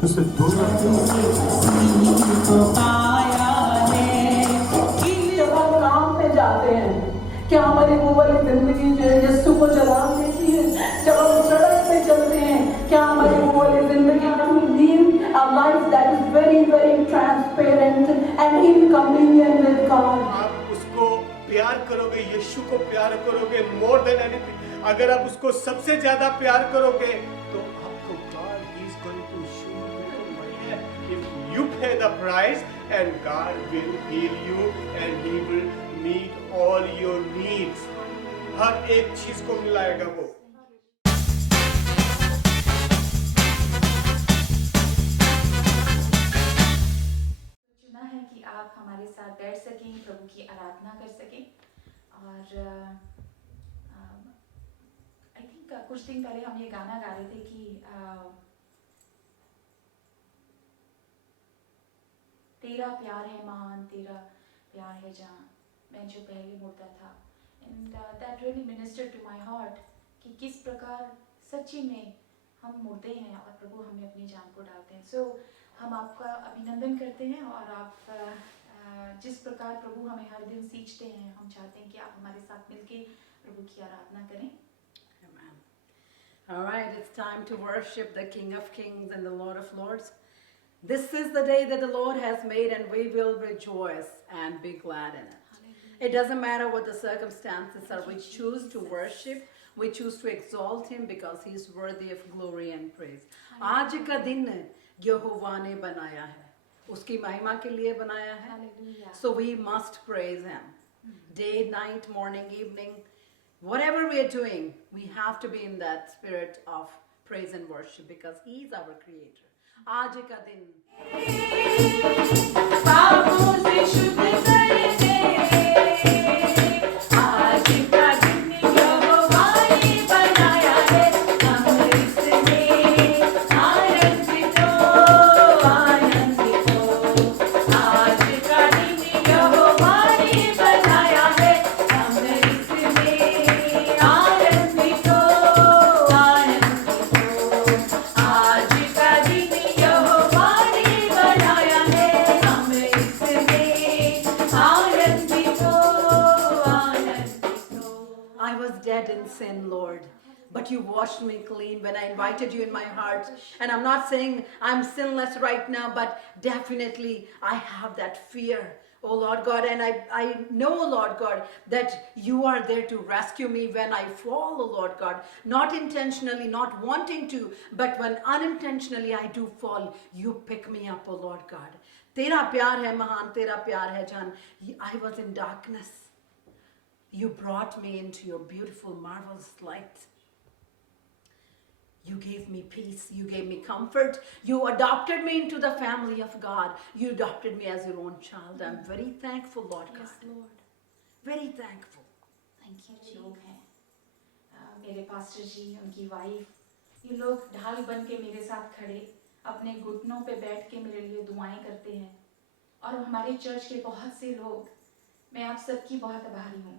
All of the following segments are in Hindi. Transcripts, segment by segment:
उसे दूर जब हम काम पे जाते हैं, क्या हमारी वो वाली जिंदगी जो है यीशु को जला देती है? जब हम सड़क पे चलते हैं, क्या हमारी वो वाली जिंदगी जो live a life that is very very transparent and in communion with God? आप उसको प्यार करोगे, यीशु को प्यार करोगे मोर देन एनीथिंग। अगर आप उसको सबसे ज्यादा प्यार करोगे तो आपको God is going to show you if you pay the price and God will heal you and He will meet all your needs। हर एक चीज को मिलाएगा वो। चुना है कि आप हमारे साथ बैठ सकें, प्रभु की आराधना कर सकें। और आई थिंक कुछ दिन पहले हम ये गाना गा रहे थे कि तेरा प्यार है महान, तेरा प्यार है जहाँ मैं जो पहले मुड़ता था। And that really minister to my heart कि किस प्रकार सच्ची में हम मुड़ते हैं और प्रभु हमें अपनी जान को डालते हैं। सो हम आपका अभिनंदन करते हैं और आप जिस प्रकार प्रभु हमें हर दिन सींचते हैं, हम चाहते हैं कि आप हमारे साथ मिलके प्रभु की आराधना करें। Amen. All right, it's time to worship the King of Kings and the Lord of Lords. This is the day that the Lord has made, and we will rejoice and be glad in it. It doesn't matter what the circumstances are. We choose to worship. We choose to exalt Him because He is worthy of glory and praise. आज का दिन यहोवा ने बनाया है, उसकी महिमा के लिए बनाया है. So we must praise Him. Day, night, morning, evening, whatever we are doing, we have to be in that spirit of praise and worship because He is our Creator. आज का दिन पापों से शुद्ध कर दे, आज का दिन यहोवा ने बनाया है, हम इसमें आनंदित हो, आनंदित हो। आज का दिन यहोवा ने बनाया है, हम इसमें आनंदित हो, आनंदित हो। आज का दिन यहोवा ने बनाया है, हम इसमें आनंदित हो, आनंदित हो। I was dead in sin, Lord, but you washed me clean when I invited you in my heart. And I'm not saying I'm sinless right now, but definitely I have that fear, oh Lord God. And I know, Lord God, that you are there to rescue me when I fall, oh Lord God. Not intentionally, not wanting to, but when unintentionally I do fall, you pick me up, oh Lord God. तेरा प्यार है महान, तेरा प्यार है जान. I was in darkness. You brought me into your beautiful, marvelous light. You gave me peace. You gave me comfort. You adopted me into the family of God. You adopted me as your own child. I'm very thankful, Lord God. Yes, Lord. Very thankful. Thank you। लोग हैं मेरे पास्टर जी, उनकी वाइफ, ये लोग ढाल बन के मेरे साथ खड़े अपने घुटनों पे बैठ के मेरे लिए दुआएं करते हैं। और हमारे चर्च के बहुत से लोग, मैं आप सबकी बहुत आभारी हूँ।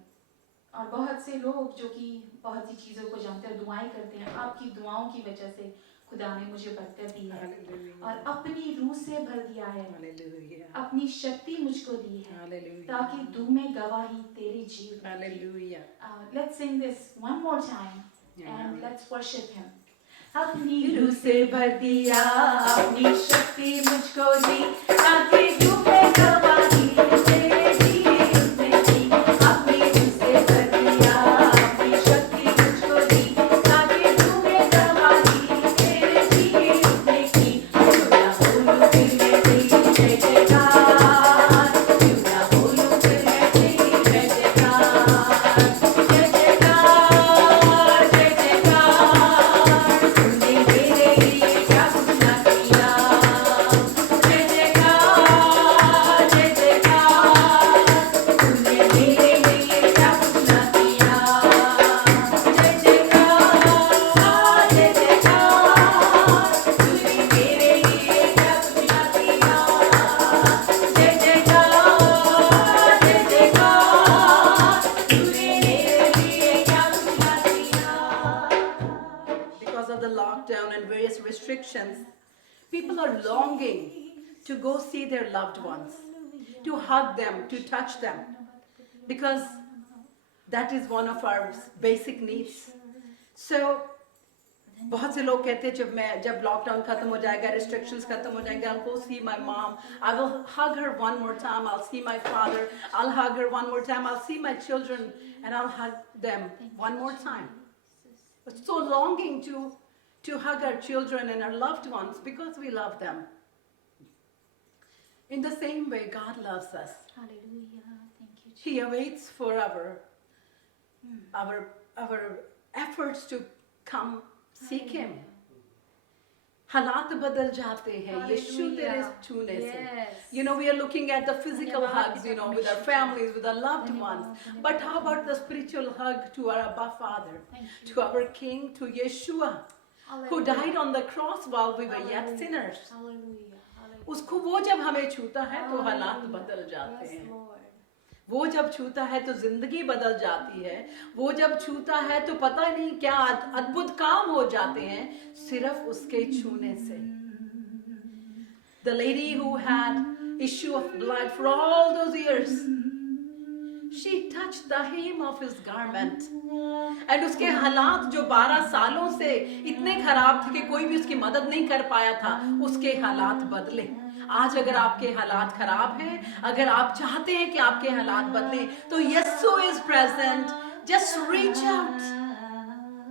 और बहुत से लोग जो कि बहुत सी चीज़ों को जानते हैं, दुआएं करते हैं। आपकी दुआओं की वजह से खुदा ने मुझे बरकत दी है और अपनी रूह से भर दिया है, अपनी शक्ति मुझको दी है ताकि तू में गवाही तेरी जीव। Hallelujah. Let's sing this one more time and let's worship Him. अपनी रूह से भर दिया, अपनी शक्ति मुझको दी ताकि तू में गवाही तेरी जीव उसने दी। अपनी रूह से भर दिया, अपनी शक्ति मुझको दी ताकि तू में गवाही तेरी जीव उसने की। क्यों ना बोलूं फिर मैं तेरी जय जयकार, क्यों ना बोलूं फिर मैं तेरी जय जयकार, जय जयकार, जय जयकार। तूने मेरे लिए क्या कुछ ना किया, जय जयकार, जय जयकार। तूने मेरे लिए क्या कुछ ना किया, जय जयकार, जय जयकार। तूने मेरे लिए क्या कुछ ना किया, जय जयकार, जय जयकार। तूने मेरे लिए क्या कुछ ना किया। Because of the lockdown and various restrictions, People are longing to go see their loved ones, to hug them, to touch them, because that is one of our basic needs. So बहुत से लोग कहते हैं जब लॉकडाउन खत्म हो जाएगा, restrictions खत्म हो जाएंगे, I'll go see my mom, I will hug her one more time, I'll see my father, I'll hug her one more time, I'll see my children and I'll hug them one more time. We're so longing to hug our children and our loved ones because we love them. In the same way, God loves us. Hallelujah. Thank you, Jesus. He awaits for our efforts to come seek Him. हालात बदल जाते हैं यीशु तेरे छूने से. You know, we are looking at the physical hugs, you know, with our families, with our loved ones. But how about the spiritual hug to our Abba Father, to our King, to Yeshua, who died on the cross while we were yet sinners? Hallelujah. उसको वो जब हमें छूता है तो हालात बदल जाते हैं. वो जब छूता है तो जिंदगी बदल जाती है. वो जब छूता है तो पता नहीं क्या अद्भुत काम हो जाते हैं सिर्फ उसके छूने से. The lady who had issue of blood for all those years, she touched the hem of his garment. And उसके हालात जो 12 सालों से इतने खराब थे कि कोई भी उसकी मदद नहीं कर पाया था, उसके हालात बदले. आज अगर आपके हालात खराब हैं, अगर आप चाहते हैं कि आपके हालात बदले, तो यीशु is present. Just reach out.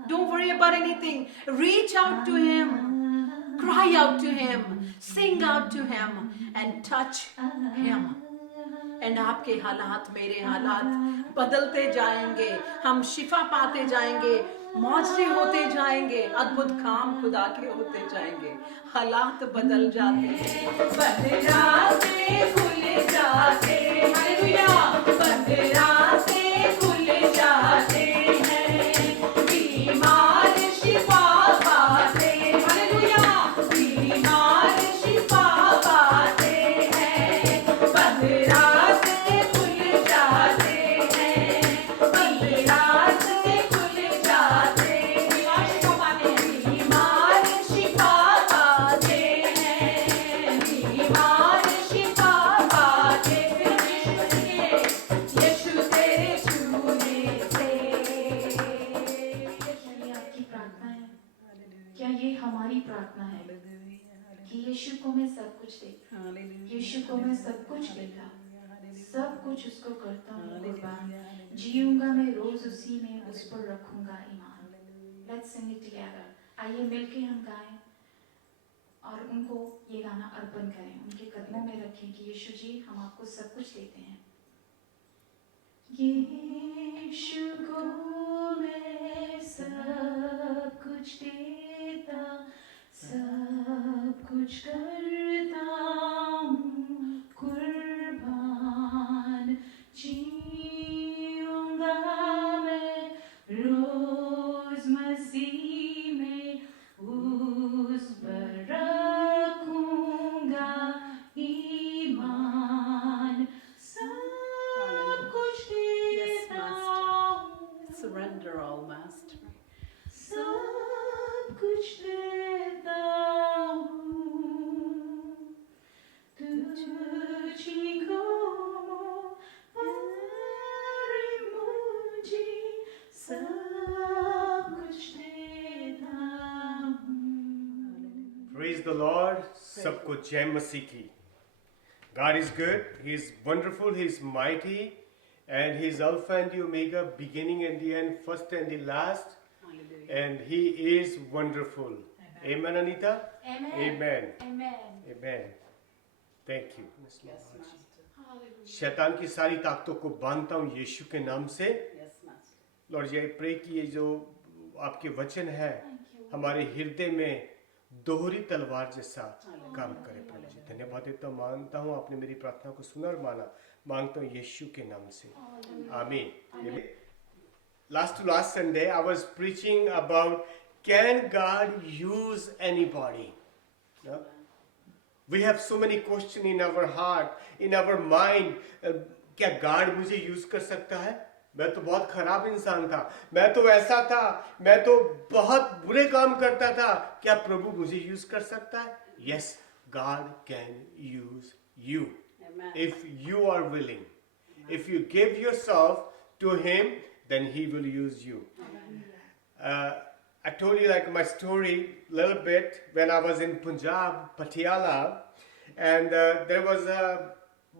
Don't worry about anything. Reach out to Him. Cry out to Him. Sing out to Him. And touch Him. And आपके हालात, मेरे हालात बदलते जाएंगे. हम शिफा पाते जाएंगे. मौजे होते जाएंगे. अद्भुत काम खुदा के होते जाएंगे. हालात बदल जाते हैं. बंद रास्ते खुल जाते. हालेलुया. बंद रास्ते खुल जाते हैं. बीमार शिफा पाते. हालेलुया. बीमार शिफा पाते हैं. बंद रास्ते खुल जाते हैं. बंद रास्ते खुल जाते हैं. बीमार शिफा पाते हैं. बीमार शिफा पाते हैं. बीमार शिफा पाते हैं. यीशु तेरे छूने से. ये आपकी प्रार्थना है. क्या ये हमारी प्रार्थना है कि यीशु को मैं सब कुछ देता, यीशु को मैं सब कुछ देता, सब कुछ उसको करता हूँ कुर्बान. जीऊंगा मैं रोज उसी में, उस पर रखूंगा ईमान. Let's sing it together. आइए मिलके हम गाएं और उनको ये गाना अर्पण करें, उनके कदमों में रखें कि यीशु जी हम आपको सब कुछ देते हैं. यीशु को मैं सब कुछ देता, सब कुछ करता हूँ कुर्बान. जीऊंगा मैं रोज मसीह में, उस पर रखूंगा ईमान. सब कुछ देता हूँ, Surrender all, Master. सब कुछ देता हूँ तुझी को. मेरी मुझे सब कुछ देता हूँ. Praise the Lord. सबको जय मसीह की. God is good. He is wonderful. He is mighty. And He is Alpha and the Omega, beginning and the end, first and the last. And He is wonderful. Amen, Anita? Amen. Amen. Amen. Amen. Thank you. Yes, Master. Hallelujah. शैतान की सारी ताकतों को बांधता हूँ यीशु के नाम से. Yes, Master. Lord, I pray कि ये जो आपके वचन है Thank you. हमारे हृदय में दोहरी तलवार जैसा काम करे. प्रभु जी धन्यवाद देता हूँ, मानता हूँ आपने मेरी प्रार्थना को सुना और माना. मांगता हूँ यीशु के नाम से. आमीन. Last to last Sunday I was preaching about can God use anybody? No? We have so many questions in our heart, in our mind. क्या God मुझे यूज कर सकता है? मैं तो बहुत खराब इंसान था, मैं तो ऐसा था, मैं तो बहुत बुरे काम करता था, क्या प्रभु मुझे यूज कर सकता है? Yes, God can use you if you are willing. If you give yourself to him, then he will use you. I told you like my story a little bit when I was in Punjab, Patiala, and there was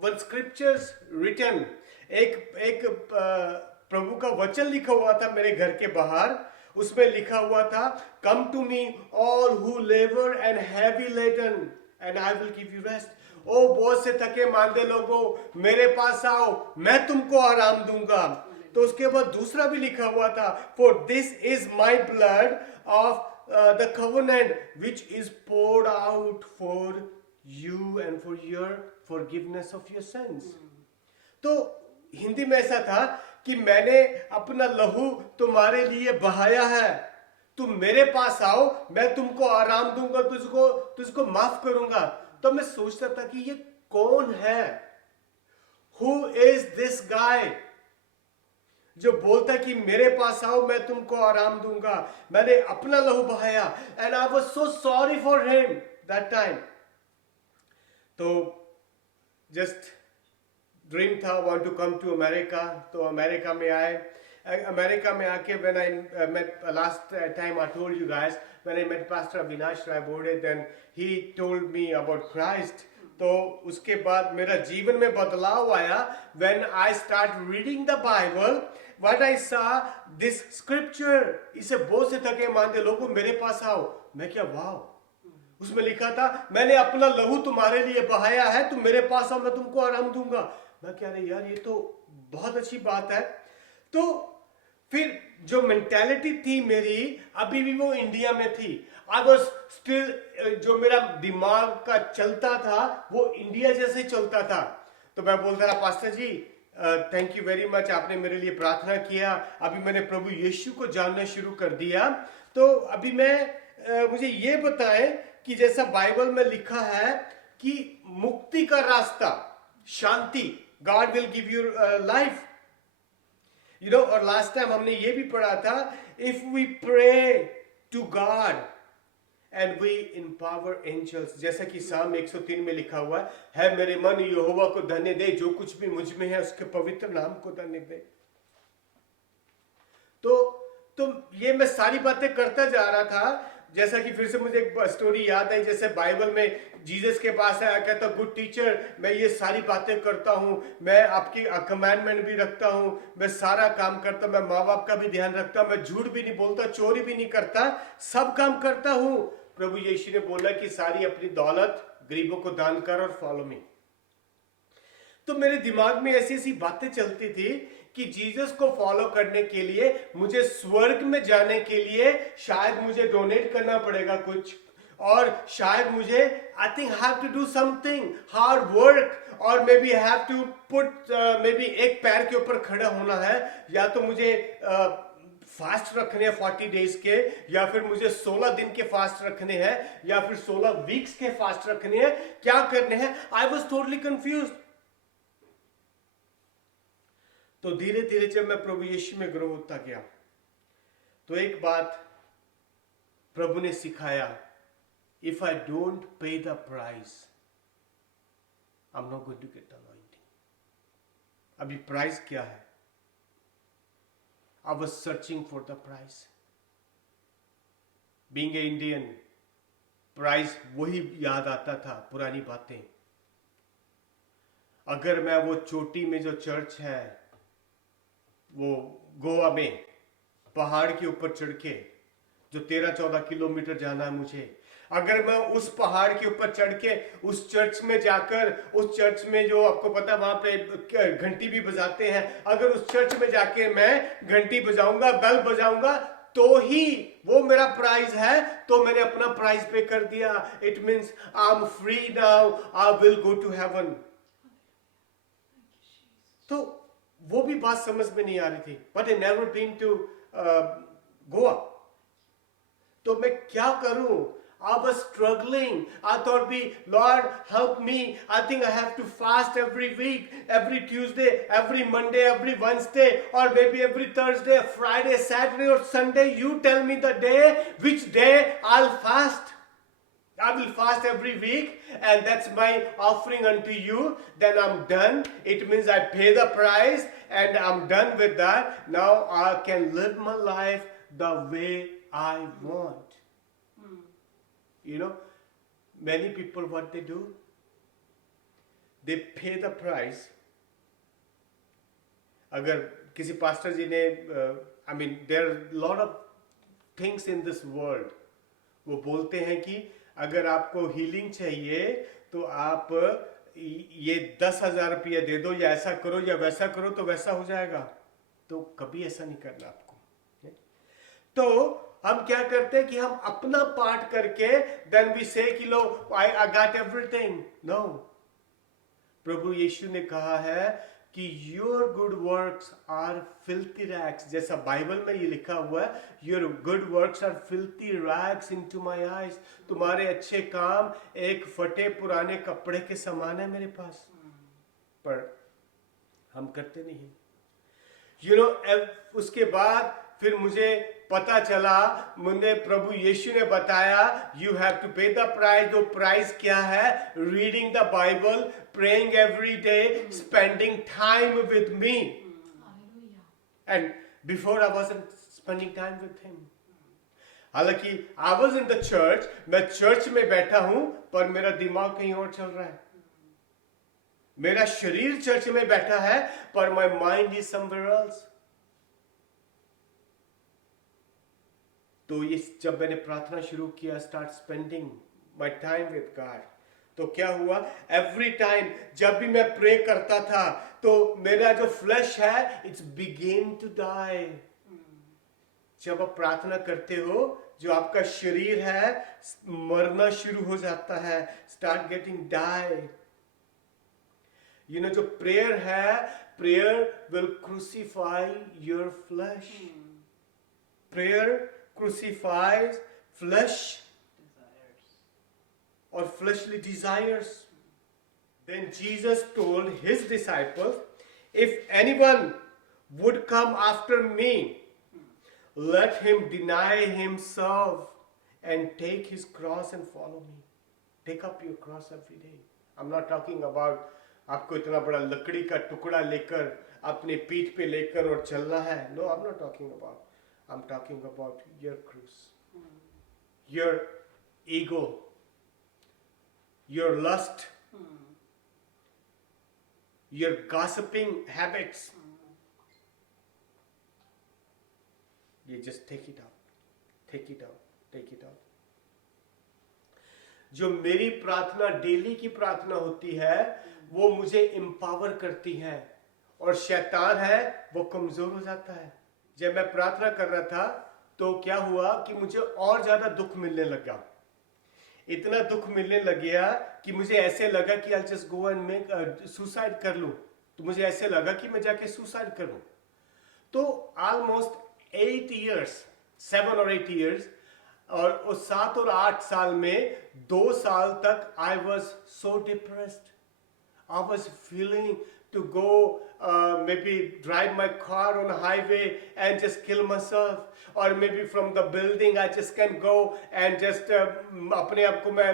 one scriptures written. एक प्रभु का वचन लिखा हुआ था मेरे घर के बाहर. उसमें लिखा हुआ था, Come to me, all who labor and heavy laden, and I will give you rest. ओ बहुत से थके मांदे लोगों, मेरे पास आओ, मैं तुमको आराम दूंगा. तो उसके बाद दूसरा भी लिखा हुआ था, For this is my blood of the covenant which is poured out for you and for your forgiveness of your sins. तो हिंदी में ऐसा था कि मैंने अपना लहू तुम्हारे लिए बहाया है, तुम मेरे पास आओ, मैं तुमको आराम दूंगा, तुझको माफ करूंगा. तो मैं सोचता था कि ये कौन है? Who is this guy जो बोलता कि मेरे पास आओ, मैं तुमको आराम दूंगा, मैंने अपना लहू बहाया. And I was so sorry for him that time. तो just ड्रीम था, want to come to America. तो अमेरिका में आए. अमेरिका में आके when I met last time I told you guys, when I met Pastor Avinash Rai Bode, then he told me about Christ. तो उसके बाद मेरा जीवन में बदलाव आया. When I start reading the Bible, what I saw this scripture, इसे बहुत से थके मांदे लोगों मेरे पास आओ. मैं क्या वाह, उसमें लिखा था मैंने अपना लहू तुम्हारे लिए बहाया है, तुम मेरे पास आओ, मैं तुमको आराम दूंगा. मैं कह रहा यार ये तो बहुत अच्छी बात है. तो फिर जो मेंटालिटी थी मेरी अभी भी वो इंडिया में थी. आई वॉज स्टिल, जो मेरा दिमाग का चलता था वो इंडिया जैसे चलता था. तो मैं बोलता रहा, pastor ji thank you very much, आपने मेरे लिए प्रार्थना किया, अभी मैंने प्रभु यीशु को जानना शुरू कर दिया. तो अभी मुझे ये बताएं कि जैसा बाइबल में लिखा है कि मुक्ति का रास्ता, शांति, God will give you life. You know, और लास्ट टाइम हमने ये भी पढ़ा था, if we pray to God and we empower angels, जैसा कि साम 103 में लिखा हुआ है, मेरे मन यहोवा को धन्य दे, जो कुछ भी मुझ में है उसके पवित्र नाम को धन्य दे. तो ये मैं सारी बातें करता जा रहा था. जैसा कि फिर से मुझे एक स्टोरी याद आई, जैसे बाइबल में जीसस के पास आया, कहता गुड टीचर, मैं ये सारी बातें करता हूँ, मैं आपकी कमांडमेंट भी रखता हूँ, मैं सारा काम करता, मैं माँ बाप का भी ध्यान रखता, मैं झूठ भी नहीं बोलता, चोरी भी नहीं करता, सब काम करता हूँ. प्रभु यीशु ने बोला कि सारी अपनी दौलत गरीबों को दान कर और फॉलो मी. तो मेरे दिमाग में ऐसी ऐसी बातें चलती थी कि जीसस को फॉलो करने के लिए मुझे स्वर्ग में जाने के लिए शायद मुझे डोनेट करना पड़ेगा कुछ, और शायद मुझे I think have to do something hard work, और maybe have to put, maybe एक पैर के ऊपर खड़ा होना है, या तो मुझे फास्ट रखने हैं 40 डेज के, या फिर मुझे 16 दिन के फास्ट रखने हैं, या फिर 16 वीक्स के फास्ट रखने हैं, क्या करने हैं. I was totally confuse. तो धीरे धीरे जब मैं प्रभु यीशु में ग्रो होता गया, तो एक बात प्रभु ने सिखाया, if I don't pay the price, I am not going to get the anointing. अभी प्राइस क्या है? I was searching for the price. Being a Indian, price वही याद आता था, पुरानी बातें. अगर मैं वो चोटी में जो चर्च है, वो गोवा में पहाड़ के ऊपर चढ़ के जो 13-14 किलोमीटर जाना है मुझे, अगर मैं उस पहाड़ के ऊपर चढ़ के उस चर्च में जाकर, उस चर्च में जो आपको पता वहां पे घंटी भी बजाते हैं, अगर उस चर्च में जाके मैं घंटी बजाऊंगा, बेल बजाऊंगा, तो ही वो मेरा प्राइज है. तो मैंने अपना प्राइज पे कर दिया. It means I am free now, I will go to heaven. तो वो भी बात समझ में नहीं आ रही थी. But I never been to Goa. तो मैं क्या करूं? I was struggling. I thought, Lord, help me. I think I have to fast every week, every Tuesday, every Monday, every Wednesday, or maybe every Thursday, Friday, Saturday, or Sunday. You tell me the day, which day I'll fast. I will fast every week, and that's my offering unto you. Then I'm done. It means I pay the price, and I'm done with that. Now I can live my life the way I want. You know, many people, what they do, they pay the price. अगर किसी pastor जी ने, I mean, there are a lot of things in this world. वो बोलते हैं कि अगर आपको हीलिंग चाहिए तो आप ये 10,000 रुपया दे दो, या ऐसा करो या वैसा करो तो वैसा हो जाएगा. तो कभी ऐसा नहीं करना आपको. तो हम क्या करते हैं कि हम अपना पार्ट करके देन वी से कि लो आई गॉट एवरीथिंग. नो, प्रभु यीशु ने कहा है कि your good works are filthy rags. जैसा बाइबल में ये लिखा हुआ है, your good works are filthy rags into my eyes. तुम्हारे अच्छे काम एक फटे पुराने कपड़े के समान है मेरे पास. पर हम करते नहीं. यू नो, उसके बाद फिर मुझे पता चला, मुझे प्रभु यीशु ने बताया, you have to pay the price. जो प्राइस क्या है? Reading the Bible, praying every day, spending time with me. Hallelujah. And before I wasn't spending time with him. हालांकि I was in the church, मैं चर्च में बैठा हूं, पर मेरा दिमाग कहीं और चल रहा है. मेरा शरीर चर्च में बैठा है, पर my mind is somewhere else. तो ये जब मैंने प्रार्थना शुरू किया, start spending my time with God, तो क्या हुआ? एवरी टाइम जब भी मैं प्रे करता था तो मेरा जो फ्लैश है, इट्स बिगिन टू डाई. जब आप प्रार्थना करते हो, जो आपका शरीर है मरना शुरू हो जाता है, start getting die. You know, जो प्रेयर है, prayer will crucify your flesh. Prayer crucifies flesh or fleshly desires. Then Jesus told his disciples, if anyone would come after me, let him deny himself and take his cross and follow me. Take up your cross every day. I'm not talking about आपको इतना बड़ा लकड़ी का टुकड़ा लेकर अपने पीठ पे लेकर और चलना है. No, I'm not talking about. I'm talking about your cross, your ego, your lust, your gossiping habits. You just take it out. Take it out. Take it out. जो मेरी प्रार्थना डेली की प्रार्थना होती है, वो मुझे एम्पावर करती है, और शैतान है वो कमजोर हो जाता है. जब मैं प्रार्थना कर रहा था तो क्या हुआ कि मुझे और ज्यादा दुख मिलने लगा. इतना दुख मिलने लग गया कि मुझे ऐसे लगा कि I'll just go and make suicide कर लूं. तो मुझे ऐसे लगा कि मैं जाके सुसाइड करूं. तो ऑलमोस्ट 8 years, 7 or 8 years, और उस 7 और 8 साल में 2 साल तक I was so depressed. I was feeling to go maybe drive my car on a highway and just kill myself, or maybe from the building I just can go and just अपने आप को मैं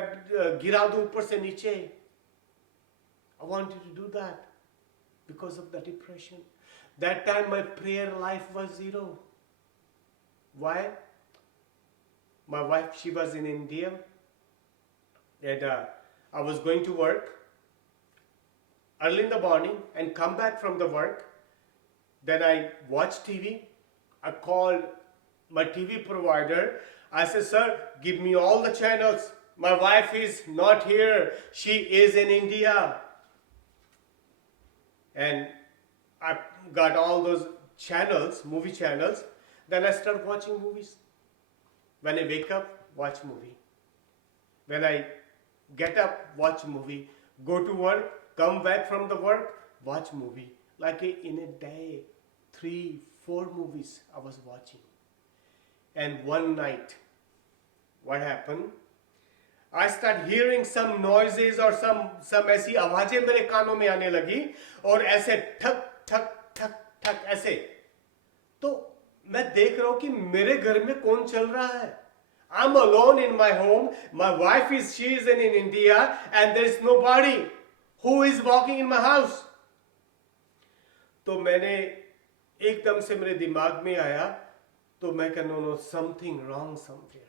गिरा दूं ऊपर से नीचे. I wanted to do that because of the depression. That time my prayer life was zero. Why? My wife, she was in India, and I was going to work early in the morning and come back from the work. Then I watched TV. I called my TV provider. I said, sir, give me all the channels. My wife is not here. She is in India. And I got all those channels, movie channels. Then I started watching movies. When I wake up, watch movie. When I get up, watch movie. Go to work, come back from the work, watch movie. Like in a day, 3-4 movies I was watching. And one night, what happened? I start hearing some noises और some ऐसी आवाजें मेरे कानों में आने लगी और ऐसे ठक ठक ठक ठक ऐसे। तो मैं देख रहा हूं कि मेरे घर में कौन चल रहा है। I'm alone in my home. My wife she is in India and there is nobody who is walking in my house. तो मैंने एकदम से मेरे दिमाग में आया, तो मैं कहा know something wrong somewhere.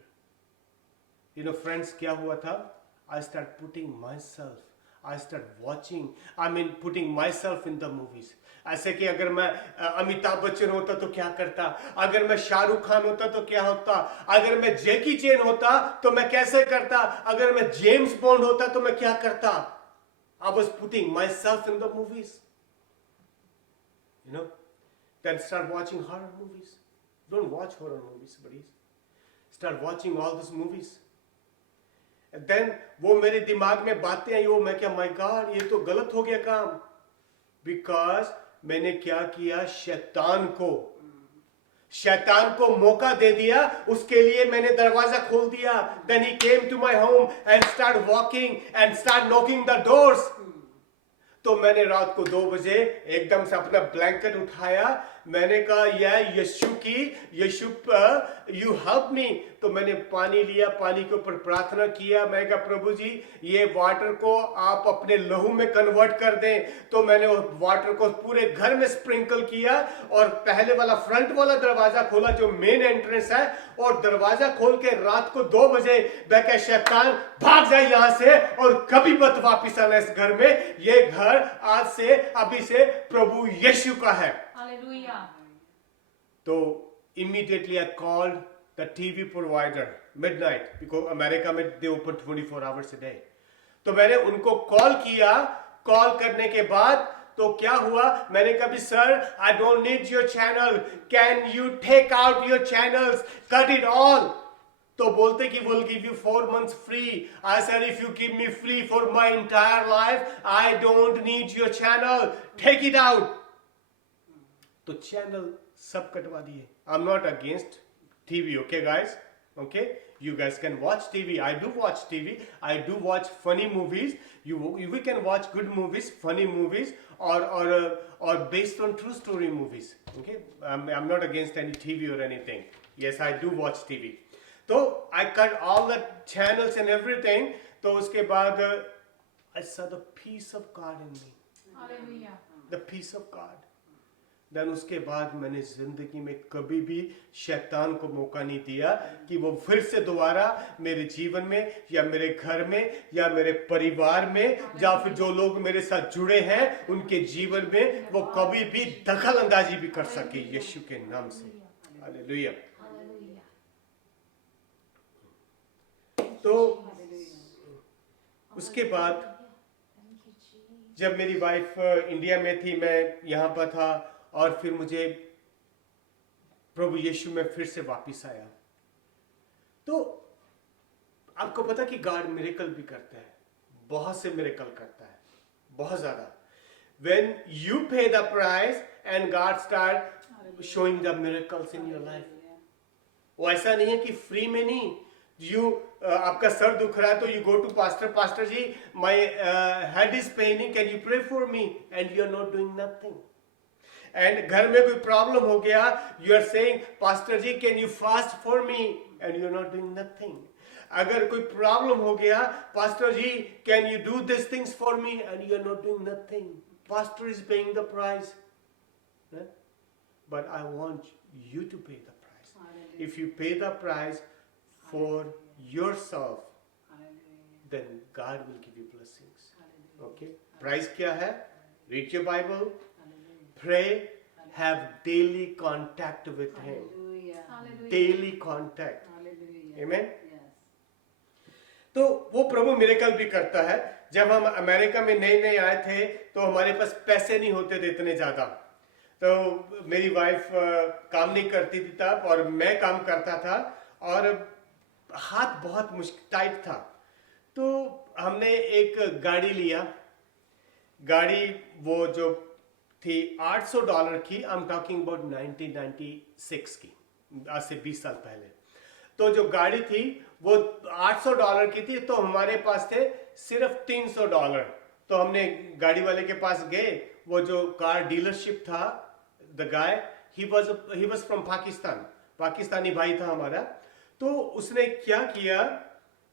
You know friends, क्या हुआ था? I start putting myself in the movies. ऐसे कि अगर मैं अमिताभ बच्चन होता तो क्या करता, अगर मैं शाहरुख खान होता तो क्या होता, अगर मैं जैकी चैन होता तो मैं कैसे करता, अगर मैं जेम्स बॉन्ड होता तो मैं क्या करता। I was putting myself in the movies. You know, then start watching horror movies. Don't watch horror movies, buddies. Start watching all these movies. And then वो मेरे दिमाग में बातें आई, वो मैं क्या, माय गॉड ये तो गलत हो गया काम। बिकॉज मैंने क्या किया, शैतान को मौका दे दिया, उसके लिए मैंने दरवाजा खोल दिया। Then he came to my home and start walking and start knocking the doors. तो मैंने रात को 2 बजे एकदम से अपना ब्लैंकेट उठाया, मैंने कहा यीशु यू हेल्प मी। तो मैंने पानी लिया, पानी के ऊपर प्रार्थना किया, मैंने कहा प्रभु जी ये वाटर को आप अपने लहू में कन्वर्ट कर दें। तो मैंने वाटर को पूरे घर में स्प्रिंकल किया और पहले वाला फ्रंट वाला दरवाजा खोला जो मेन एंट्रेंस है, और दरवाजा खोल के रात को 2 बजे मैं कहा शैतान भाग जाए यहां से और कभी मत वापिस आना इस घर में, ये घर आज से अभी से प्रभु यीशु का है। Hallelujah. तो immediately I called the TV provider midnight because America में they open 24 hours a day. तो मैंने उनको कॉल किया, कॉल करने के बाद तो क्या हुआ, मैंने कहा sir I don't need your channel, can you take out your channels, cut it all. तो बोलते कि we'll give you 4 months free. I said if you give me free for my entire life, I don't need your channel, take it out. तो चैनल सब कटवा दिए। I'm not against TV, okay guys, okay, you guys can watch TV. I do watch TV. I do watch funny movies. We can watch good movies, funny movies, or based on true story movies. Okay, I'm not against any TV or anything. Yes, I do watch TV. तो I cut all the channels and everything. तो उसके बाद I saw the peace of God in me. Hallelujah. The peace of God. Then उसके बाद मैंने जिंदगी में कभी भी शैतान को मौका नहीं दिया कि वो फिर से दोबारा मेरे जीवन में या मेरे घर में या मेरे परिवार में या फिर जो लोग मेरे साथ जुड़े हैं उनके जीवन में वो कभी भी दखल अंदाजी भी कर सके यीशु के नाम से। हालेलुया। तो उसके बाद जब मेरी वाइफ इंडिया में थी, मैं यहाँ पर था, और फिर मुझे प्रभु यीशु में फिर से वापस आया। तो आपको पता कि गॉड मिरेकल भी करता है, बहुत से मिरेकल करता है, बहुत ज्यादा। When you pay the price and God start showing the miracles in your life. वो ऐसा नहीं है कि फ्री में नहीं। आपका सर दुख रहा है तो you go to pastor ji my head is paining, can you pray for me, and you are not doing nothing. And घर में कोई प्रॉब्लम हो गया, you are saying pastor ji can you fast for me, and you are not doing nothing. अगर कोई प्रॉब्लम हो गया, pastor ji can you do this things for me, and you are not doing nothing. Pastor is paying the price, but I want you to pay the price. If you pay the price for yourself, then God will give you blessings. Okay, price क्या है? Read your Bible, pray, have daily contact with Him. Daily contact. Amen. तो वो प्रभु मिरेकल भी करता है। जब हम अमेरिका में नए आए थे तो हमारे पास पैसे नहीं होते थे इतने ज्यादा, तो मेरी वाइफ काम नहीं करती थी तब और मैं काम करता था और हाथ बहुत मुश्किल टाइट था। तो हमने एक गाड़ी लिया, गाड़ी वो जो थी $800 की, आई एम टॉकिंग अबाउट 1996 की, आज से 20 साल पहले। तो जो गाड़ी थी वो $800 की थी, तो हमारे पास थे सिर्फ $300। तो हमने गाड़ी वाले के पास गए, वो जो कार डीलरशिप था, the guy he was from Pakistan, Pakistani भाई था हमारा। तो उसने क्या किया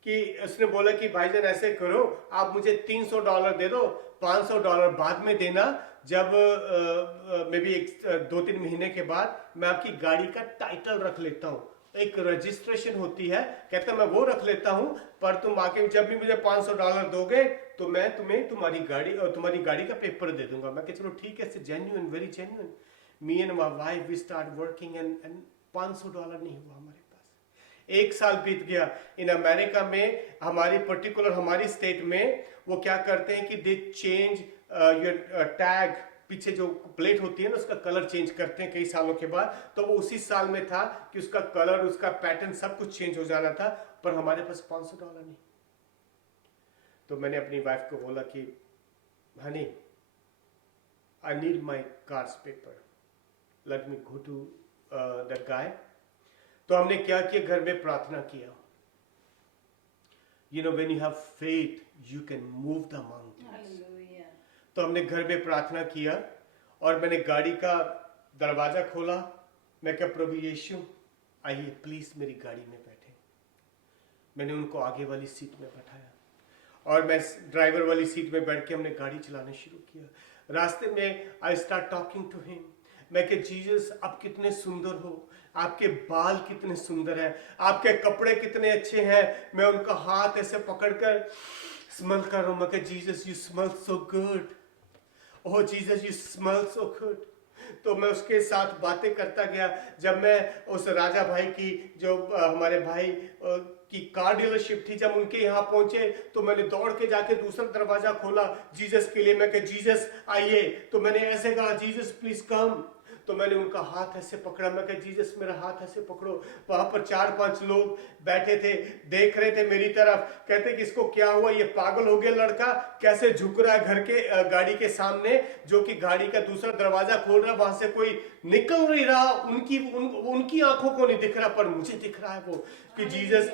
कि उसने बोला कि भाईजान ऐसे करो, आप मुझे $300 दे दो, $500 बाद में देना, जब मे बी 2-3 महीने के बाद मैं आपकी गाड़ी का टाइटल रख लेता हूँ, एक रजिस्ट्रेशन होती है, कहता मैं वो रख लेता हूँ, पर तुम आके जब भी मुझे $500 दोगे तो मैं तुम्हें तुम्हारी गाड़ी का पेपर दे दूंगा। मैं कहा चलो ठीक है, genuine, very genuine. Me and my wife we start working and $500 नहीं हुआ हमारे पास। 1 साल बीत गया। इन अमेरिका में हमारी स्टेट में वो क्या करते हैं कि दे चेंज योर टैग, पीछे जो प्लेट होती है ना उसका कलर चेंज करते हैं कई सालों के बाद। तो वो उसी साल में था कि उसका कलर, उसका पैटर्न सब कुछ चेंज हो जाना था, पर हमारे पास $500 नहीं। तो मैंने अपनी वाइफ को बोला कि honey, I need my cars paper, let me go to the guy. तो हमने क्या किया, घर में प्रार्थना किया। You know when you have faith you can move the mountains. तो हमने घर में प्रार्थना किया और मैंने गाड़ी का दरवाजा खोला। मैं क्या, प्रभु यीशु आइए प्लीज मेरी गाड़ी में बैठे। मैंने उनको आगे वाली सीट में बैठाया और मैं ड्राइवर वाली सीट में बैठ के हमने गाड़ी चलाना शुरू किया। रास्ते में I start talking to him. मैं कि जीसस आप कितने सुंदर हो, आपके बाल कितने सुंदर हैं, आपके कपड़े कितने अच्छे हैं। मैं उनका हाथ ऐसे पकड़कर स्मेल कर रहा हूँ। मैं कि Jesus you smell so good, oh Jesus you smell so good. तो मैं उसके साथ बातें करता गया। जब मैं उस राजा भाई की, जो हमारे भाई की कार डीलरशिप थी, जब उनके यहाँ पहुंचे तो मैंने दौड़ के जाके दूसरा दरवाजा खोला जीसस के लिए। मैं कहा जीसस आइए। तो मैंने ऐसे कहा जीसस प्लीज कम। तो मैंने उनका हाथ ऐसे पकड़ा। मैं कहा जीसस मेरा हाथ ऐसे पकड़ो। वहां पर 4-5 लोग बैठे थे, देख रहे थे मेरी तरफ, कहते कि इसको क्या हुआ, ये पागल हो गया लड़का, कैसे झुक रहा है घर के गाड़ी के सामने, जो कि गाड़ी का दूसरा दरवाजा खोल रहा, वहां से कोई निकल नहीं रहा। उनकी आंखों को नहीं दिख रहा, पर मुझे दिख रहा है वो कि जीसस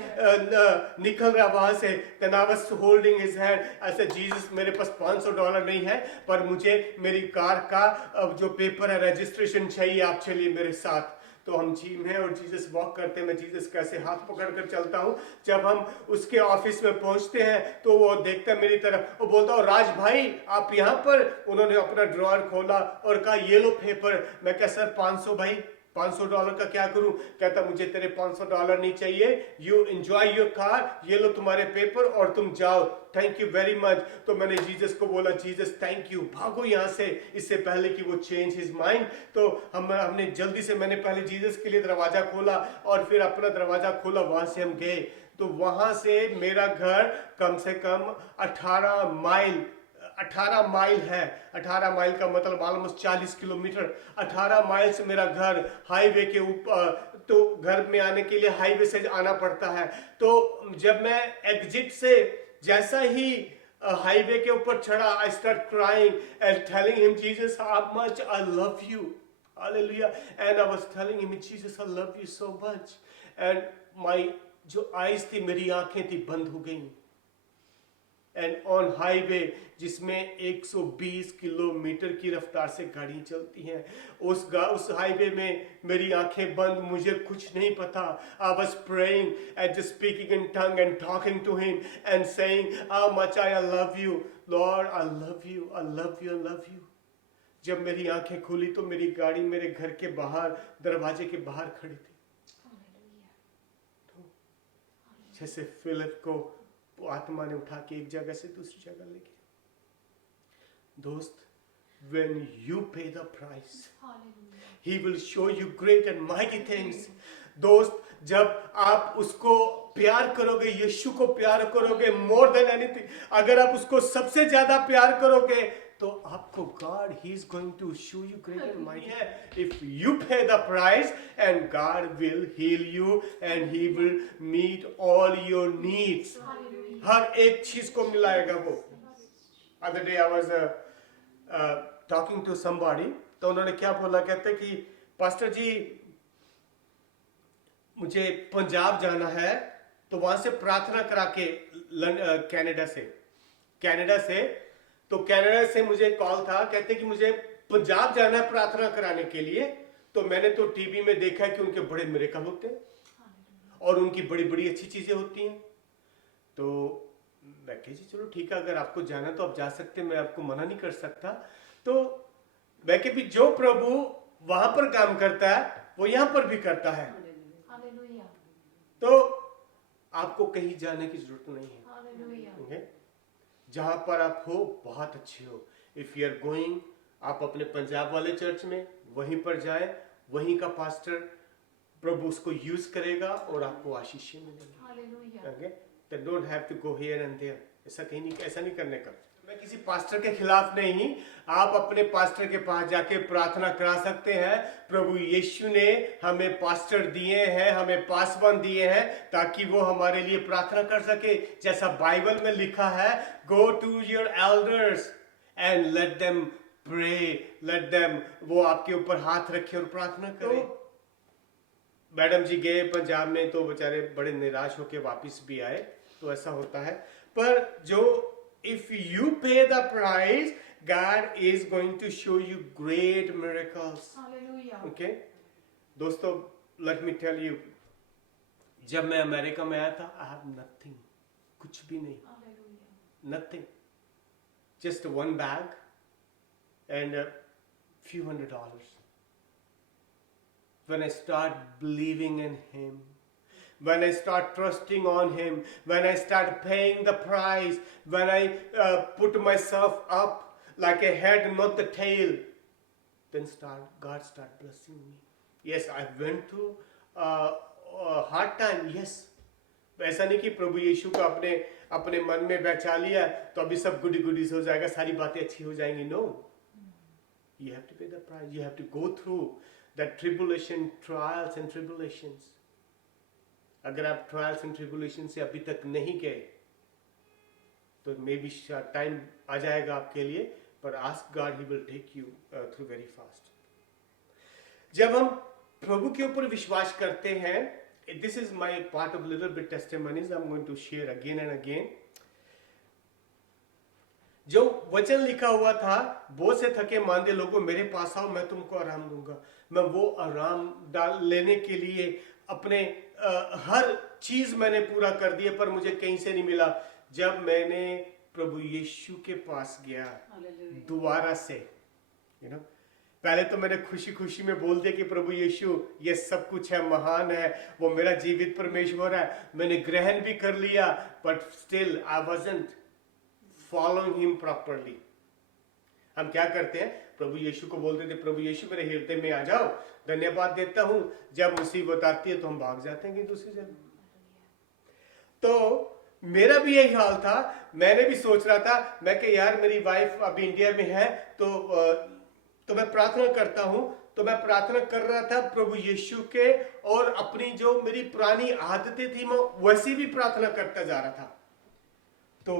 निकल रहा वहां से। Then I was holding his hand. ऐसे जीसस मेरे पास $500 नहीं है, पर मुझे मेरी कार का जो पेपर है, रजिस्ट्रेशन चाहिए, आप चलिए मेरे साथ। तो हम जिम है और जीसस वॉक करते हैं। मैं जीसस कैसे हाथ पकड़ कर चलता हूँ। जब हम उसके ऑफिस में पहुंचते हैं तो वो देखता है मेरी तरफ, वो बोलता है राज भाई आप यहाँ पर। उन्होंने अपना ड्रॉअर खोला और कहा ये लो पेपर। मैं कहा सर 500 भाई, $500 का क्या करूं। कहता मुझे तेरे $500 नहीं चाहिए, यू एंजॉय योर कार, ये लो तुम्हारे पेपर और तुम जाओ, थैंक यू वेरी मच। तो मैंने जीसस को बोला जीसस थैंक यू, भागो यहाँ से, इससे पहले कि वो चेंज हिज माइंड। तो हमने जल्दी से, मैंने पहले जीसस के लिए दरवाजा खोला और फिर अपना दरवाजा खोला, वहां से हम गए। तो वहां से मेरा घर कम से कम 18 माइल है। 18 माइल का मतलब ऑलमोस्ट 40 किलोमीटर। 18 माइल से मेरा घर हाईवे के ऊपर, तो घर में आने के लिए हाईवे से आना पड़ता है। तो जब मैं एग्जिट से जैसा ही हाईवे के ऊपर चढ़ा, I start crying and telling him Jesus how much I love you, hallelujah. And I was telling him Jesus I love you so much. And my जो आईज थी, मेरी आंखें थी, बंद हो गई। एंड ऑन हाईवे जिसमें 120 किलोमीटर की रफ्तार से गाड़ी चलती हैं, उस हाईवे में मेरी आंखें बंद, मुझे कुछ नहीं पता। I was praying and just speaking in tongue and talking to him and saying how much I love you lord, I love you, I love you, I love you. जब मेरी आंखें खुली तो मेरी गाड़ी मेरे घर के बाहर, दरवाजे के बाहर खड़ी थी। तो जैसे फिलिप को आत्मा ने उठा के एक जगह से दूसरी जगह ले गया। दोस्त, when you pay the price, he will show you great and mighty things. दोस्त, जब आप उसको प्यार करोगे, यीशु को प्यार करोगे more than anything, अगर आप उसको सबसे ज्यादा प्यार करोगे तो आपको God, he is going to show you great and mighty. If you pay the price, and God will heal you and he will meet all your needs. हर एक चीज को मिलाएगा वो। Other day I was talking to somebody, तो उन्होंने क्या बोला, कहते कि पास्टर जी मुझे पंजाब जाना है, तो वहां से प्रार्थना करा के कनाडा से तो कनाडा से मुझे कॉल था, कहते कि मुझे पंजाब जाना है प्रार्थना कराने के लिए। तो मैंने तो टीवी में देखा है कि उनके बड़े मिरेकल होते हैं और उनकी बड़ी बड़ी अच्छी चीजें होती हैं। तो मैं कही जी चलो ठीक है, अगर आपको जाना तो आप जा सकते हैं, मैं आपको मना नहीं कर सकता। तो मैं कही भी जो प्रभु वहां पर काम करता है वो यहां पर भी करता है, Hallelujah. तो आपको कहीं जाने की जरूरत नहीं है। Hallelujah. Okay? जहां पर आप हो बहुत अच्छे हो। इफ यू आर गोइंग, आप अपने पंजाब वाले चर्च में वहीं पर जाए, वहीं का पास्टर प्रभु उसको यूज करेगा और आपको आशीषें मिलेंगी। Hallelujah. Okay? Then don't have to go here and there. ऐसा नहीं करने का। मैं किसी पास्टर के खिलाफ नहीं, आप अपने पास्टर के पास जाके प्रार्थना करा सकते हैं। प्रभु यीशु ने हमें पास्टर दिए हैं, हमें पासवान दिए हैं ताकि वो हमारे लिए प्रार्थना कर सके। जैसा बाइबल में लिखा है, go to your elders and let them pray, let them, वो आपके ऊपर हाथ रखे और प्रार्थना करें। मैडम जी गए पंजाब में तो बेचारे बड़े निराश होके वापस भी आए, तो ऐसा होता है। पर जो if you pay the price, God is going to show you great miracles. Hallelujah. Okay? दोस्तों, let me tell you, जब मैं अमेरिका में आया था, I have nothing, कुछ भी नहीं, Hallelujah. nothing, just one bag and a few $100s. When I start believing in Him, when I start trusting on Him, when I start paying the price, when I put myself up like a head, not the tail, then God start blessing me. Yes, I went through a hard time, yes. ऐसा नहीं कि प्रभु यीशु को अपने मन में बैठा लिया तो अभी सब गुडी हो जाएगा, सारी बातें अच्छी हो जाएंगी। No, you have to pay the price. You have to go through that tribulation, trials and tribulations. अगर आप ट्रायल्स एंड ट्रिबुलेशन से अभी तक नहीं गए तो मे बी टाइम आ जाएगा आपके लिए, पर ask God, he will take you through very fast. जब हम प्रभु के ऊपर विश्वास करते हैं, this is my part of little bit testimonies, I am going to share again and again. जो वचन लिखा हुआ था, बोझ से थके मांदे लोगों मेरे पास आओ, मैं तुमको आराम दूंगा। मैं वो आराम लेने के लिए अपने हर चीज मैंने पूरा कर दिया, पर मुझे कहीं से नहीं मिला। जब मैंने प्रभु यीशु के पास गया दोबारा से, पहले तो मैंने खुशी खुशी में बोल दिया कि प्रभु यीशु ये सब कुछ है, महान है, वो मेरा जीवित परमेश्वर है, मैंने ग्रहण भी कर लिया, but still I wasn't following him properly. हम क्या करते हैं, प्रभु यीशु को बोलते थे, प्रभु यीशु मेरे हृदय में आ जाओ, धन्यवाद देता हूं। जब मुसीबत आती है तो हम भाग जाते हैं दूसरी जगह। तो मेरा भी यही हाल था, मैंने भी सोच रहा था, मैं कि यार मेरी वाइफ अभी इंडिया में है तो मैं प्रार्थना करता हूं। तो मैं प्रार्थना कर रहा था प्रभु यीशु के, और अपनी जो मेरी पुरानी आदतें थी मैं वैसी भी प्रार्थना करता जा रहा था। तो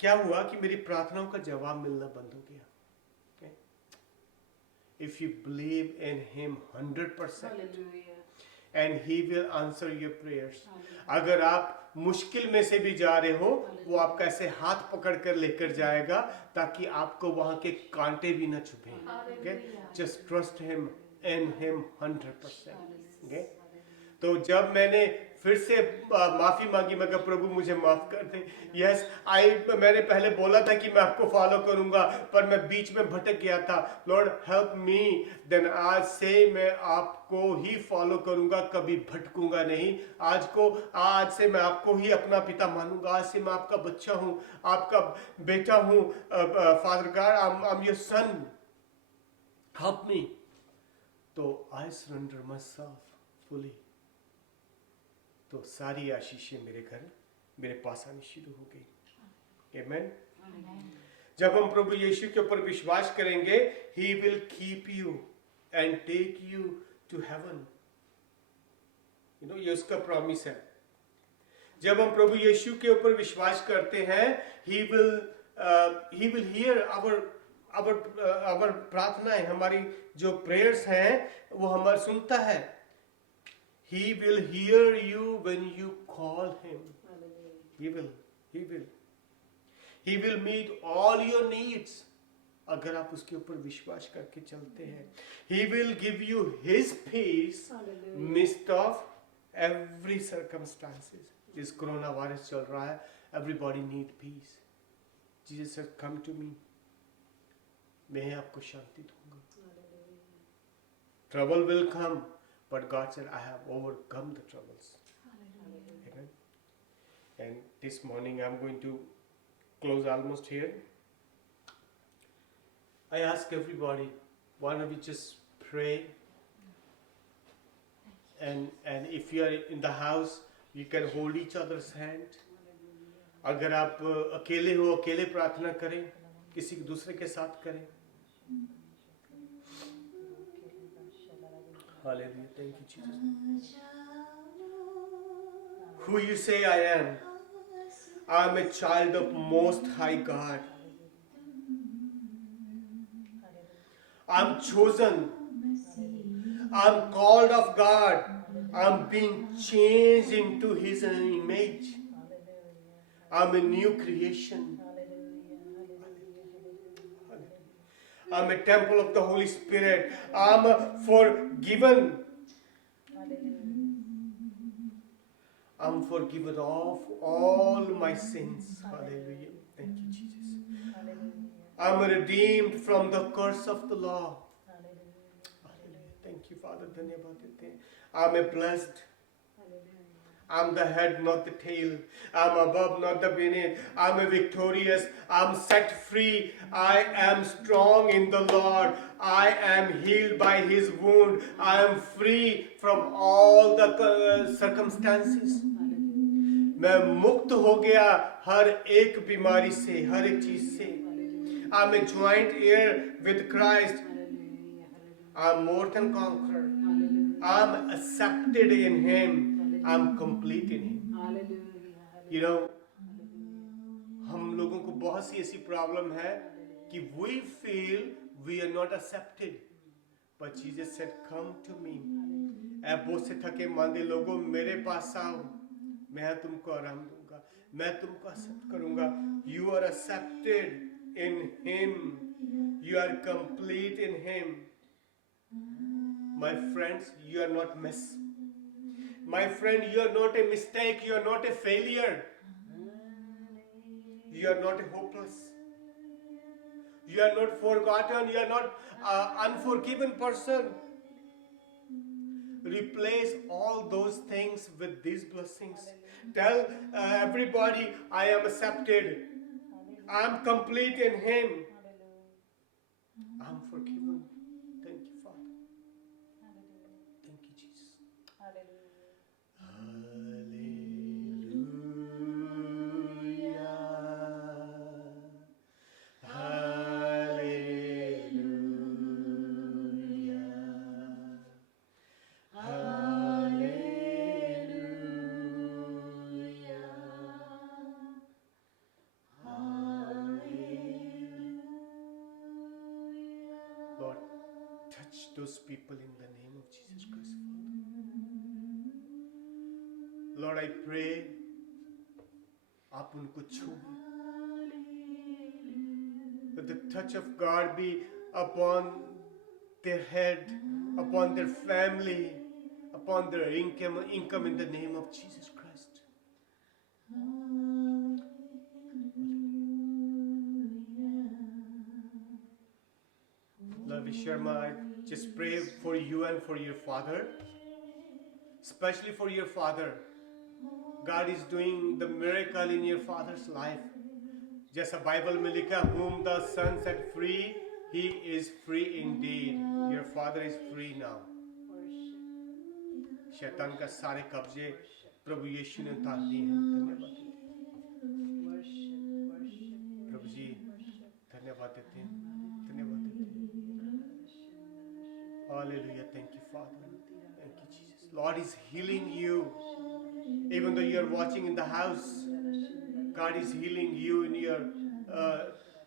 क्या हुआ कि मेरी प्रार्थनाओं का जवाब मिलना बंद हो गया। If you believe in Him 100%, and He will answer your prayers. अगर आप मुश्किल में से भी जा रहे हो, वो आपका ऐसे हाथ पकड़ कर लेकर जाएगा ताकि आपको वहां के कांटे भी न चुभें। Okay? Just trust Him in Him 100%. Okay? तो जब मैंने फिर से माफी मांगी, मैं कहा प्रभु मुझे माफ कर दे। यस, मैंने पहले बोला था कि मैं आपको फॉलो करूंगा, पर मैं बीच में भटक गया था। Lord help me. देन आज से मैं आपको ही फॉलो करूंगा, कभी भटकूंगा नहीं। आज से मैं आपको ही अपना पिता मानूंगा। आज से मैं आपका बच्चा हूं, आपका बेटा हूं। Father God, I am your son, help me. तो I surrender myself fully. तो सारी आशीषें मेरे पास आनी शुरू हो गई। आमेन। जब हम प्रभु यीशु के ऊपर विश्वास करेंगे, he will keep you and take you to heaven. ये उसका प्रॉमिस है। जब हम प्रभु यीशु के ऊपर विश्वास करते हैं, ही विल हियर आवर प्रार्थनाएं, हमारी जो प्रेयर्स हैं वो हमारे सुनता है। He will hear you when you call him. He will. He will. He will meet all your needs. अगर आप उसके ऊपर विश्वास करके चलते हैं. He will give you his peace midst of every circumstances. जिस कोरोना वायरस चल रहा है, everybody need peace. Jesus said, come to me. मैं आपको शांति दूंगा. Trouble will come, but God said, I have overcome the troubles. Amen. And this morning I'm going to close almost here. I ask everybody, why don't we just pray? And if you are in the house, you can hold each other's hand. अगर आप अकेले हो, अकेले प्रार्थना करें, किसी दूसरे के साथ करें. Hallelujah. Thank you, Jesus. Who you say I am? I am a child of Most High God. I am chosen. I am called of God. I am being changed into His image. I am a new creation. I am a temple of the Holy Spirit. I am forgiven. I am forgiven of all my sins. Hallelujah. Thank you, Jesus. I am redeemed from the curse of the law. Hallelujah. Thank you, Father. धन्यवाद देते हैं. I am a blessed. I am the head, not the tail. I am above, not the beneath. I am a victorious. I am set free. I am strong in the Lord. I am healed by His wound. I am free from all the circumstances. मैं मुक्त हो गया हर एक बीमारी से, हर एक चीज से. I am a joint heir with Christ. I am more than conqueror. I am accepted in Him. I am complete in Him. You know, हम लोगों को बहुत सी ऐसी प्रॉब्लम है कि we feel we are not accepted. But Jesus said, come to me. ऐ बहुत से थके मांदे लोगों, मेरे पास आओ. मैं तुमको आराम दूंगा. मैं तुमको एक्सेप्ट करूंगा. You are accepted in Him. You are complete in Him. My friends, you are not mess. My friend, you are not a mistake. You are not a failure. You are not a hopeless. You are not forgotten. You are not an unforgiven person. Replace all those things with these blessings. Tell everybody, I am accepted. I am complete in Him. I am forgiven. Thank you, Father. Thank you, Jesus. Lord, touch those people in the name of Jesus Christ, Father. Lord, I pray, आप उनको छूए. Let the touch of God be upon their head, upon their family, upon their income in the name of Jesus Christ. Lord Sharma, I just pray for you and for your father, especially for your father. God is doing the miracle in your father's life. जैसा बाइबल में लिखा, whom the Son set free, he is free indeed. Your father is free now. शैतान का सारे कब्जे प्रभु यीशु ने उतार दिए हैं. धन्यवाद. प्रभु जी धन्यवाद देते हैं. धन्यवाद देते हैं. Hallelujah. Thank you, Father. Thank you, Jesus. Lord is healing you. Even though you are watching in the house, God is healing you in your.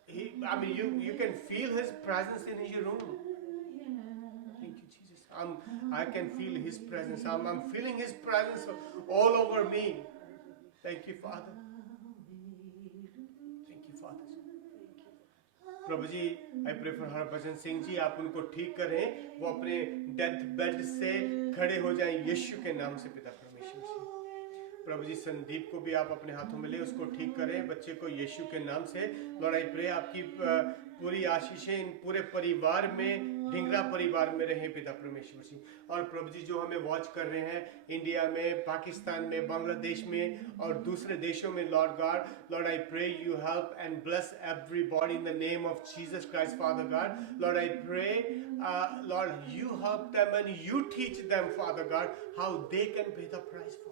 You can feel His presence in your room. Thank you, Jesus. I can feel His presence. I'm feeling His presence all over me. Thank you, Father. Thank you, Father. Prabhu ji, I pray for Harbhajan Singh ji, आप उनको ठीक करें, वो अपने डेथ बेड से खड़े हो जाएं यीशु के नाम से पिता परमेश्वर जी। प्रभु जी, संदीप को भी आप अपने हाथों में ले, उसको ठीक करें, बच्चे को यीशु के नाम से। लॉर्ड आई प्रे आपकी पूरी आशीषें इन पूरे परिवार में, ढिंगरा परिवार में रहे पिता परमेश्वर जी। और प्रभु जी, जो हमें वॉच कर रहे हैं इंडिया में, पाकिस्तान में, बांग्लादेश में और दूसरे देशों में, lord God, lord I pray you help and bless everybody in the name of Jesus Christ father God. Lord I pray lord you help them and you teach them father God how they can pay the price for.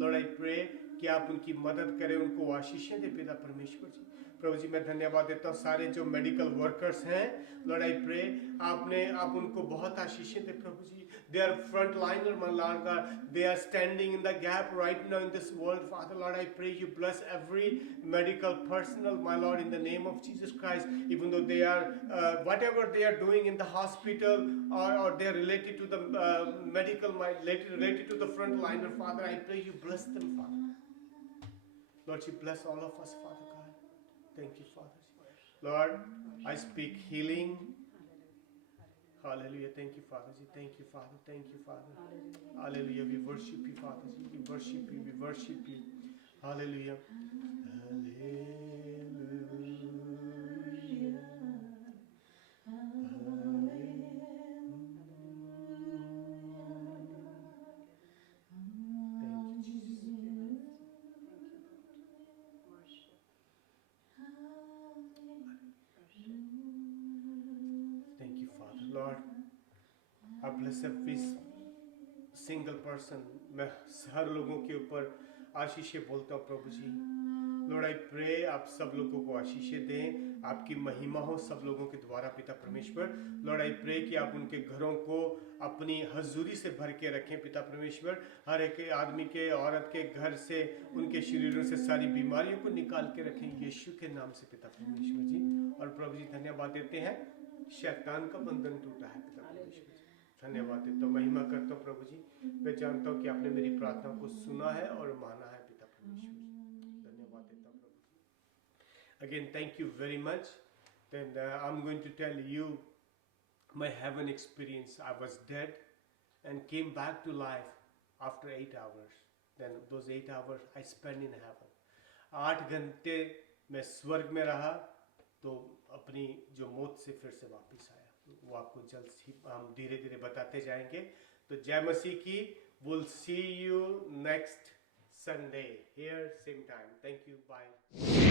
Lord I pray कि आप उनकी मदद करें, उनको आशीषें दे पिता परमेश्वर जी। प्रभु जी, मैं धन्यवाद देता हूँ सारे जो मेडिकल वर्कर्स हैं। लॉर्ड आई प्रे आप उनको बहुत आशीषें दे प्रभु जी। They are front liner my lord God, they are standing in the gap right now in this world father. Lord I pray you bless every medical personnel, my Lord, in the name of Jesus Christ, even though they are whatever they are doing in the hospital or they are related to the related to the front liner, Father, I pray you bless them, Father. Lord, you bless all of us, Father God. Thank you, Father. Lord, I speak healing. Hallelujah. Thank you, Father. Thank you, Father. Thank you, Father. Hallelujah. We worship you, Father. We worship you. We worship you. Hallelujah. Thank you, Father. Lord, I bless every single person. मैं हर लोगों के ऊपर आशीषें बोलता हूँ प्रभु जी। लॉर्ड आई प्रे आप सब लोगों को आशीषें दें, आपकी महिमा हो सब लोगों के द्वारा पिता परमेश्वर। लॉर्ड आई प्रे कि आप उनके घरों को अपनी हजूरी से भर के रखें पिता परमेश्वर। हर एक आदमी के, औरत के घर से, उनके शरीरों से सारी बीमारियों को निकाल के रखें यीशु के नाम से पिता परमेश्वर जी। और प्रभु जी, धन्यवाद देते हैं, शैतान का बंधन टूटा है पिता परमेश्वर जी। धन्यवाद देता हूँ, महिमा करता हूँ प्रभु जी। मैं जानता हूँ कि आपने मेरी प्रार्थना को सुना है और माना है पिता परमेश्वर। धन्यवाद देता हूँ प्रभु जी। Again, thank you very much. Then I'm going to tell you my heaven experience. I was dead and came back to life after 8 hours. Then those 8 hours I spent in heaven. 8 घंटे मैं स्वर्ग में रहा, तो अपनी जो मौत से फिर से वापस आया। वो आपको जल्द ही हम धीरे धीरे बताते जाएंगे। तो जय मसीह की। We'll see you next Sunday here, same time. Thank you. Bye.